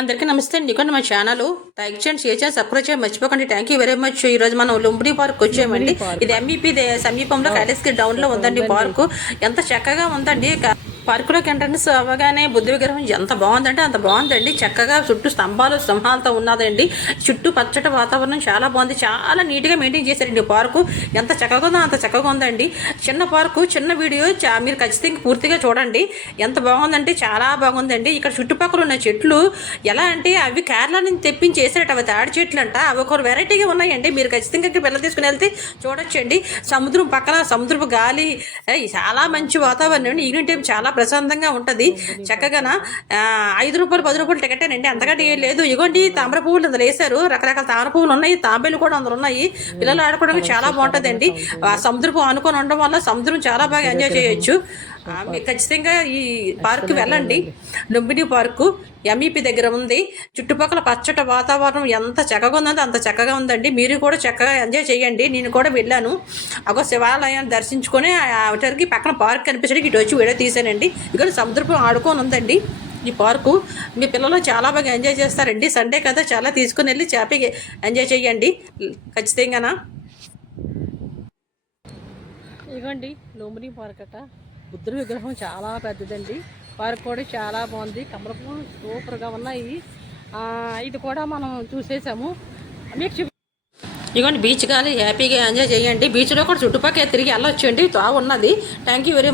అందరికీ నమస్తే అండి. ఇదిగోండి మా ఛానల్ లైక్ చేయండి, షేర్ చేయండి, సబ్స్క్రైబ్ చేయండి మర్చిపోకండి. Thank you very much. ఈ రోజు మనం లుంబిని పార్క్ వచ్చామండి. ఇది ఎంఈపీ సమీపంలో కైలాసగిరి డౌన్ లో ఉందండి. పార్కు ఎంత చక్కగా ఉందండి. పార్కులోకి ఎంట్రన్స్ అవ్వగానే బుద్ధ విగ్రహం ఎంత బాగుందంటే అంత బాగుందండి. చక్కగా చుట్టూ స్తంభాలు సింహాలతో ఉన్నదండి. చుట్టూ పచ్చటి వాతావరణం చాలా బాగుంది. చాలా నీట్గా మెయింటైన్ చేశారండి పార్కు. ఎంత చక్కగా ఉందో అంత చక్కగా ఉందండి. చిన్న పార్కు, చిన్న వీడియో మీరు ఖచ్చితంగా పూర్తిగా చూడండి. ఎంత బాగుందంటే చాలా బాగుందండి. ఇక్కడ చుట్టుపక్కల ఉన్న చెట్లు ఎలా అంటే అవి కేరళ నుంచి తెప్పించి వేసారట. అవి తాడి చెట్లు అంట. అవి ఒక వెరైటీగా ఉన్నాయండి. మీరు ఖచ్చితంగా పిల్లలు తీసుకుని వెళ్తే చూడొచ్చండి. సముద్రం పక్కన సముద్రపు గాలి, చాలా మంచి వాతావరణం. ఈవినింగ్ టైం చాలా ప్రశాంతంగా ఉంటుంది. చక్కగా 5 రూపాయలు 10 రూపాయలు టికెటేనండి, అంతకంటే ఏం లేదు. ఇగోండి తామర పువ్వులు అందులో వేశారు. రకరకాల తామర పువ్వులు ఉన్నాయి, తాంబేలు కూడా అందులో ఉన్నాయి. పిల్లలు ఆడుకోవడానికి చాలా బాగుంటుందండి. సముద్రపు ఆనుకొని ఉండడం వల్ల సముద్రం చాలా బాగా ఎంజాయ్ చేయొచ్చు. మీరు ఖచ్చితంగా ఈ పార్క్ వెళ్ళండి. లుంబిని పార్కు ఎంఈపీ దగ్గర ఉంది. చుట్టుపక్కల పచ్చటి వాతావరణం ఎంత చక్కగా ఉందంటే అంత చక్కగా ఉందండి. మీరు కూడా చక్కగా ఎంజాయ్ చేయండి. నేను కూడా వెళ్ళాను. ఒక శివాలయాన్ని దర్శించుకొని అవతరికి పక్కన పార్క్ కనిపించడానికి ఇటు వచ్చి వీడియో తీసానండి. ఇక్కడ సముద్రపు ఆడుకొని ఉందండి ఈ పార్కు. మీ పిల్లలు చాలా బాగా ఎంజాయ్ చేస్తారండి. సండే కదా, చాలా తీసుకుని వెళ్ళి హ్యాపీగా ఎంజాయ్ చేయండి ఖచ్చితంగానా. ఇవ్వండి లుంబిని పార్క్ అట. బుద్ధుడి విగ్రహం చాలా పెద్దదండి. పార్క్ కూడా చాలా బాగుంది. కమలపువ్వులు సూపర్గా ఉన్నాయి. ఇది కూడా మనం చూసేసాము. మీకు ఇదిగోండి బీచ్ గాలి హ్యాపీగా ఎంజాయ్ చేయండి. బీచ్లో కూడా చుట్టుపక్కల తిరిగి వెళ్ళొచ్చండి. తా ఉన్నది. Thank you very much.